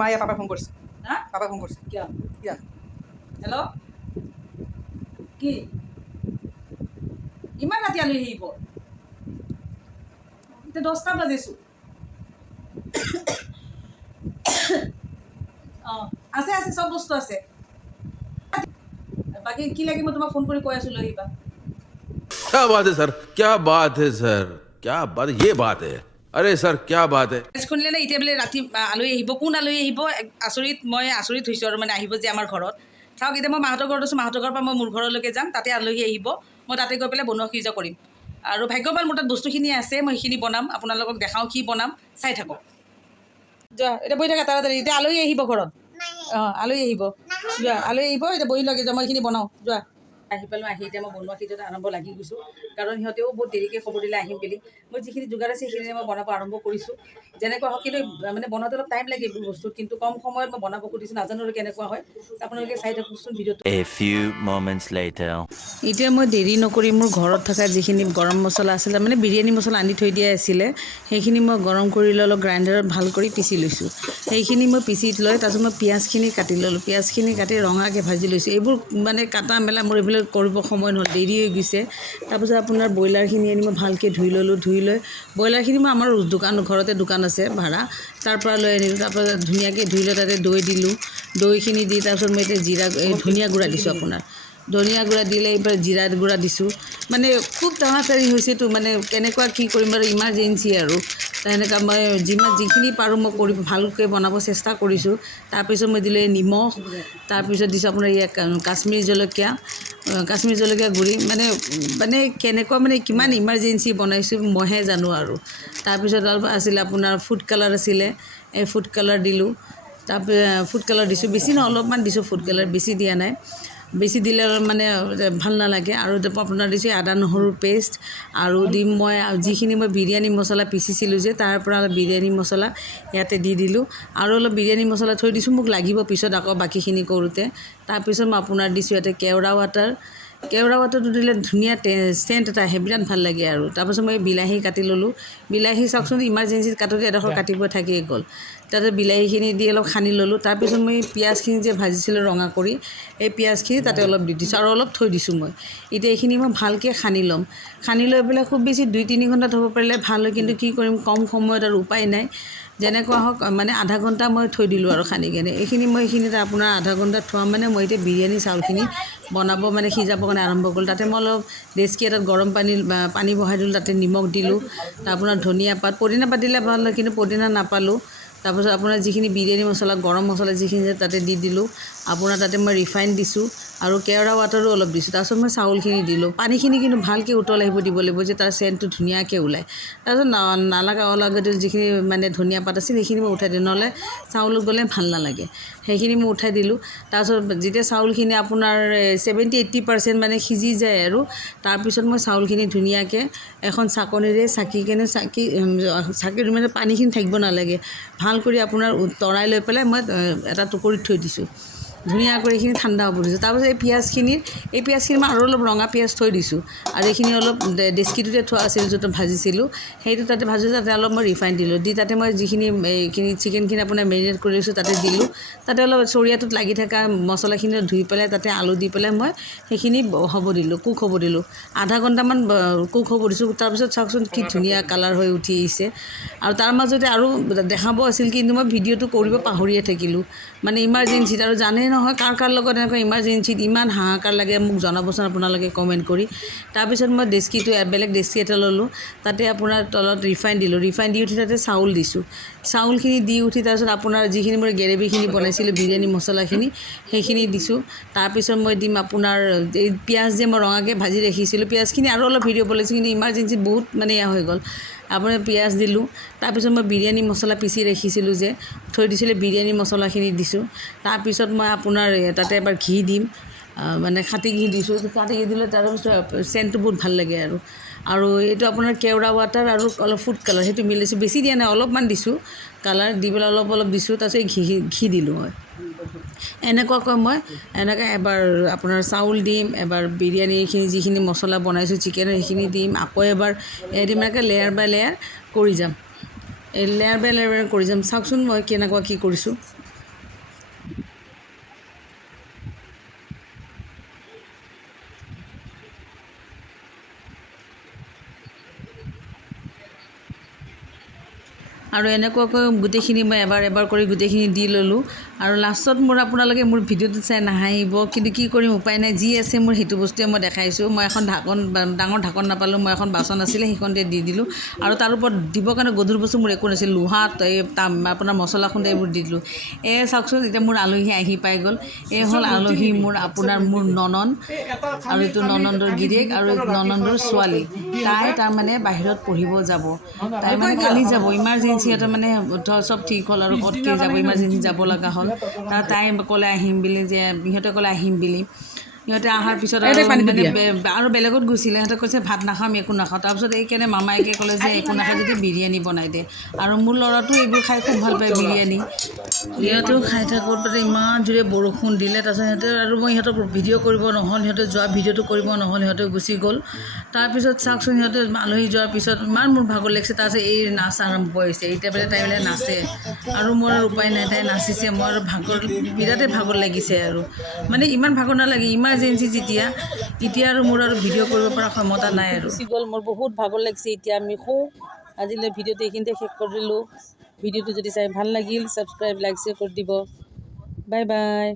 মায়ে পাপাই ফোন কৰিছে হা পাপাই ফোন কৰিছে কিয় কিয়া হেল্ল' কি ইমান ৰাতি আলহী আহিব এতিয়া 10টা বাজিছোঁ অঁ আছে আছে চব বস্তু আছে বাকী কি লাগে মই তোমাক ফোন কৰি কৈ আছোঁ লৈ আহিবা क्या बात है सर क्या बात है सर क्या बात ये बात है अरे सर क्या बात है শুনিলে নে এতিয়া বোলে ৰাতি আলহী আহিব কোন আলহী আহিব মই আচৰিত হৈছোঁ আৰু মানে আহিব যে আমাৰ ঘৰত চাওক এতিয়া মই মাহঁতৰ ঘৰত আছোঁ মাহঁতৰ ঘৰৰ পৰা মই মোৰ ঘৰলৈকে যাম তাতে আলহী আহিব মই তাতে গৈ পেলাই বনোৱা সিজোৱা কৰিম আৰু ভাগ্যৱান মোৰ তাত বস্তুখিনি আছে মই সেইখিনি বনাম আপোনালোকক দেখাওঁ কি বনাম চাই থাকক যোৱা এতিয়া বহি থাকা তাড়াতাড়ি এতিয়া আলহী আহিব ঘৰত অঁ আলহী আহিব যোৱা আলহী আহিব এতিয়া বহি লগে যোৱা মই এইখিনি বনাওঁ যোৱা আহি পালোঁ আহি এতিয়া মই বনোৱা সিজোৱাত আৰম্ভ লাগি গৈছোঁ কাৰণ সিহঁতেও বহুত দেৰিকৈ খবৰ দিলে আহিম বুলি মই যিখিনি যোগাৰ আছে সেইখিনি মই বনাব আৰম্ভ কৰিছোঁ যেনেকুৱা হওক কিন্তু মানে বনাওঁতে অলপ টাইম লাগে এইবোৰ বস্তুত কিন্তু কম সময়ত মই বনাব খুজিছোঁ নাজানো আৰু কেনেকুৱা হয় আপোনালোকে চাই থাকোকচোন ভিডিঅ'টো A few moments later. এতিয়া মই দেৰি নকৰি মোৰ ঘৰত থকা যিখিনি গৰম মছলা আছিলে মানে বিৰিয়ানী মছলা আনি থৈ দিয়া আছিলে সেইখিনি মই গৰম কৰি লৈ অলপ গ্ৰাইণ্ডাৰত ভাল কৰি পিচি লৈছোঁ সেইখিনি মই পিচি লৈ তাৰপিছত মই পিঁয়াজখিনি কাটি ল'লোঁ পিঁয়াজখিনি কাটি ৰঙাকৈ ভাজি লৈছোঁ এইবোৰ মানে কাটা মেলা মোৰ এইবিলাক কৰিব সময় নহ'ল দেৰি হৈ গৈছে তাৰপিছত আপোনাৰ ব্ৰইলাৰখিনি আনি মই ভালকৈ ধুই ল'লোঁ ধুই লৈ ব্ৰইলাৰখিনি মই আমাৰ ঘৰতে দোকান আছে ভাড়া তাৰ পৰা লৈ আনিলোঁ তাৰপৰা ধুনীয়াকৈ ধুই লৈ তাতে দৈ দিলোঁ দৈখিনি দি তাৰপিছত মই এতিয়া ধনিয়া গুড়া দিছোঁ আপোনাৰ ধনিয়া গুড়া দিলে এইবাৰ জিৰা গুড়া দিছোঁ মানে খুব তাড়াতাড়ি হৈছেতো মানে কেনেকুৱা কি কৰিম আৰু ইমাৰ্জেঞ্চি আৰু তেনেকুৱা মই যিখিনি পাৰোঁ মই কৰি ভালকৈ বনাব চেষ্টা কৰিছোঁ তাৰপিছত মই দিলোঁ নিমখ তাৰপিছত দিছোঁ আপোনাৰ কাশ্মীৰী জলকীয়া গুড়ি মানে কেনেকুৱা মানে কিমান ইমাৰ্জেঞ্চি বনাইছোঁ মইহে জানো আৰু তাৰপিছত অলপ আছিলে আপোনাৰ ফুড কালাৰ আছিলে এই ফুড কালাৰ দিলোঁ তাৰপিছত ফুড কালাৰ দিছোঁ বেছি নহয় অলপমান দিছোঁ ফুড কালাৰ বেছি দিয়া নাই বেছি দিলে মানে ভাল নালাগে আৰু আপোনাৰ দিছোঁ আদা নহৰুৰ পেষ্ট আৰু দিম মই যিখিনি মই বিৰিয়ানী মছলা পিচিছিলোঁ যে তাৰ পৰা বিৰিয়ানী মছলা ইয়াতে দি দিলোঁ আৰু অলপ বিৰিয়ানী মছলা থৈ দিছোঁ মোক লাগিব পিছত আকৌ বাকীখিনি কৰোঁতে তাৰপিছত মই আপোনাৰ দিছোঁ ইয়াতে কেওৰা ৱাটাৰটো দিলে ধুনীয়া চেণ্ট এটা আহে বিৰাট ভাল লাগে আৰু তাৰপিছত মই বিলাহী কাটি ল'লোঁ বিলাহী চাওকচোন ইমাৰ্জেঞ্চিত কাটোতে এডোখৰ কাটিব থাকিয়ে গ'ল তাতে বিলাহীখিনি দি অলপ সানি ল'লোঁ তাৰপিছত মই পিঁয়াজখিনি যে ভাজিছিলোঁ ৰঙা কৰি এই পিঁয়াজখিনি তাতে অলপ দি দিছোঁ আৰু অলপ থৈ দিছোঁ মই এতিয়া এইখিনি মই ভালকৈ সানি ল'ম সানি লৈ পেলাই খুব বেছি 2-3 ঘণ্টা থ'ব পাৰিলে ভাল হয় কিন্তু কি কৰিম কম সময়ত আৰু উপায় নাই যেনেকুৱা হওক মানে আধা ঘণ্টা মই থৈ দিলোঁ আৰু সানি কেনে এইখিনিতে আপোনাৰ আধা ঘণ্টা থোৱা মানে মই এতিয়া বিৰিয়ানী চাউলখিনি বনাব মানে সিজাবৰ কাৰণে আৰম্ভ কৰিলোঁ তাতে মই অলপ ডেচকি এটাত গৰম পানী বহাই দিলোঁ তাতে নিমখ দিলোঁ তাৰ আপোনাৰ ধনিয়া পাত পদিনা পাত দিলে ভাল হয় কিন্তু পদিনা নাপালোঁ তাৰপিছত আপোনাৰ যিখিনি বিৰিয়ানী মছলা গৰম মছলা যিখিনি তাতে দি দিলোঁ আপোনাৰ তাতে মই ৰিফাইন দিছোঁ আৰু কেওৰা ৱাটাৰো অলপ দিছোঁ তাৰপিছত মই চাউলখিনি দিলোঁ পানীখিনি কিন্তু ভালকৈ উতল আহিব দিব লাগিব যে তাৰ চেণ্টটো ধুনীয়াকৈ ওলায় তাৰপিছত অলাগতিয়াল যিখিনি মানে ধনিয়া পাত আছিল সেইখিনি মই উঠাই দিলোঁ নহ'লে চাউলত গ'লে ভাল নালাগে সেইখিনি মই উঠাই দিলোঁ তাৰপিছত যেতিয়া চাউলখিনি আপোনাৰ 70-80% মানে সিজি যায় আৰু তাৰপিছত মই চাউলখিনি ধুনীয়াকৈ এখন চাকনিৰে চাকি মানে পানীখিনি থাকিব নালাগে ভাল কৰি আপোনাৰ তৰাই লৈ পেলাই মই এটা টুকুৰিত থৈ দিছোঁ ধুনীয়াকৈ এইখিনি ঠাণ্ডা হ'ব দিছোঁ তাৰপিছত এই পিঁয়াজখিনি মই আৰু অলপ ৰঙা পিঁয়াজ থৈ দিছোঁ আৰু এইখিনি অলপ ডেচকিটোতে থোৱা আছিল য'ত ভাজিছিলোঁ সেইটো তাতে ভাজিছোঁ তাতে অলপ মই ৰিফাইন দিলোঁ দি তাতে মই যিখিনি এইখিনি চিকেনখিনি আপোনাৰ মেৰিনেট কৰি লৈছোঁ তাতে দিলোঁ তাতে অলপ চৰিয়াটোত লাগি থকা মছলাখিনি ধুই পেলাই তাতে আলু দি পেলাই মই সেইখিনি কুক হ'ব দিলোঁ আধা ঘণ্টামান কুক হ'ব দিছোঁ তাৰপিছত চাওকচোন কি ধুনীয়া কালাৰ হৈ উঠি আহিছে আৰু তাৰ মাজতে আৰু দেখাব আছিল কিন্তু মই ভিডিঅ'টো কৰিব পাহৰিয়ে থাকিলোঁ মানে ইমাৰ্জেঞ্চিত আৰু জানেই নহয় কাৰ লগত এনেকুৱা ইমাৰ্জেঞ্চিত ইমান হাহাকাৰ লাগে মোক জনাবচোন আপোনালোকে কমেণ্ট কৰি তাৰপিছত মই বেলেগ ডেচকি এটা ল'লোঁ তাতে আপোনাৰ তলত ৰিফাইন দিলোঁ ৰিফাইন দি উঠি তাতে চাউল দিছোঁ চাউলখিনি দি উঠি তাৰপিছত আপোনাৰ যিখিনি মই গ্ৰেভিখিনি বনাইছিলোঁ বিৰিয়ানী মছলাখিনি সেইখিনি দিছোঁ তাৰপিছত মই দিম আপোনাৰ এই পিঁয়াজ যে মই ৰঙাকৈ ভাজি ৰাখিছিলোঁ পিঁয়াজখিনি আৰু অলপ ভিডিঅ' বনাইছোঁ কিন্তু ইমাৰ্জেঞ্চিত বহুত মানে হৈ গ'ল আপোনাৰ পিঁয়াজ দিলোঁ তাৰপিছত মই বিৰিয়ানী মছলা পিচি ৰাখিছিলোঁ যে থৈ দিছিলোঁ বিৰিয়ানী মছলাখিনি দিছোঁ তাৰপিছত মই আপোনাৰ তাতে এবাৰ ঘি দিম মানে খাটি ঘি দিছোঁ খাটি ঘি দিলে তাৰপিছত চেণ্টটো বহুত ভাল লাগে আৰু এইটো আপোনাৰ কেওৰা ৱাটাৰ আৰু অলপ ফুড কালাৰ সেইটো মিলাইছোঁ বেছি দিয়া নাই অলপমান দিছোঁ কালাৰ দি পেলাই অলপ দিছোঁ তাৰপিছত ঘি দিলোঁ মই এনেকুৱাকৈ মই এবাৰ আপোনাৰ চাউল দিম এবাৰ বিৰিয়ানীখিনি যিখিনি মছলা বনাইছোঁ চিকেনৰ সেইখিনি দিম আকৌ এবাৰ দিম এনেকৈ লেয়াৰ বাই লেয়াৰ কৰি যাম এই লেয়াৰ বাই লেয়াৰ কৰি যাম চাওকচোন মই কেনেকুৱা কি কৰিছোঁ আৰু এনেকুৱাকৈ গোটেইখিনি মই এবাৰ কৰি গোটেইখিনি দি ল'লোঁ আৰু লাষ্টত মোৰ আপোনালোকে মোৰ ভিডিঅ'টো চাই নাহাঁহিব কিন্তু কি কৰিম উপায় নাই যি আছে মোৰ সেইটো বস্তুৱে মই দেখাইছোঁ মই এখন ডাঙৰ ঢাকন নাপালোঁ মই এখন বাচন আছিলে সেইখনতে দি দিলোঁ আৰু তাৰ ওপৰত দিবৰ কাৰণে গধুৰ বস্তু মোৰ একো নাছিল লোহাত এই আপোনাৰ মছলা খুন্দে এইবোৰ দি দিলোঁ চাওকচোন এতিয়া মোৰ আলহী আহি পাই গ'ল হ'ল আলহী মোৰ ননন আৰু এইটো ননন্দৰ গিৰিয়েক আৰু ননন্দৰ ছোৱালী তাই তাৰমানে বাহিৰত পঢ়িব যাব তাই মানে কালি যাব ইমাৰ্জেঞ্চি সিহঁতে মানে চব ঠিক হ'ল আৰু ক'ত কি যাব ইমাৰ্জেঞ্চি যাব লগা হ'ল তাই ক'লে আহিম বুলি যে সিহঁতে ক'লে আহিম বুলি সিহঁতে অহাৰ পিছত আৰু বেলেগত গৈছিলে সিহঁতে কৈছে ভাত নাখাম একো নাখাওঁ তাৰপিছত এইকাৰণে মামায়েকে ক'লে যে একো নাখায় যদি বিৰিয়ানী বনাই দে আৰু মোৰ ল'ৰাটো এইবোৰ খাই খুব ভাল পায় বিৰিয়ানী সিহঁতেও খাই থাকোঁতে ইমান জোৰে বৰষুণ দিলে তাৰপিছত সিহঁতে আৰু মই সিহঁতক ভিডিঅ' কৰিব নহ'ল সিহঁতে যোৱা ভিডিঅ'টো কৰিব নহ'ল সিহঁতে গুচি গ'ল তাৰপিছত চাওকচোন সিহঁতে আলহী যোৱাৰ পিছত ইমান মোৰ ভাগৰ লাগিছে তাৰপিছত এই নাচ আৰম্ভ হৈছে এতিয়া বোলে তাই বোলে নাচে আৰু মোৰ আৰু উপায় নাই তাই নাচিছে মই আৰু বিৰাটেই ভাগৰ লাগিছে আৰু মানে ইমান ভাগৰ নালাগে ইমাৰ্জেঞ্চি যেতিয়া এতিয়া আৰু মোৰ আৰু ভিডিঅ' কৰিব পৰা ক্ষমতা নাই আৰু গুচি গ'ল মোৰ বহুত ভাগৰ লাগিছে এতিয়া আমি শুওঁ আজিলৈ ভিডিঅ'টো এইখিনিতে শেষ কৰিলোঁ ভিডিঅ'টো যদি চাই ভাল লাগিল ছাবস্ক্ৰাইব লাইক শ্বেয়াৰ কৰি দিব বাই বাই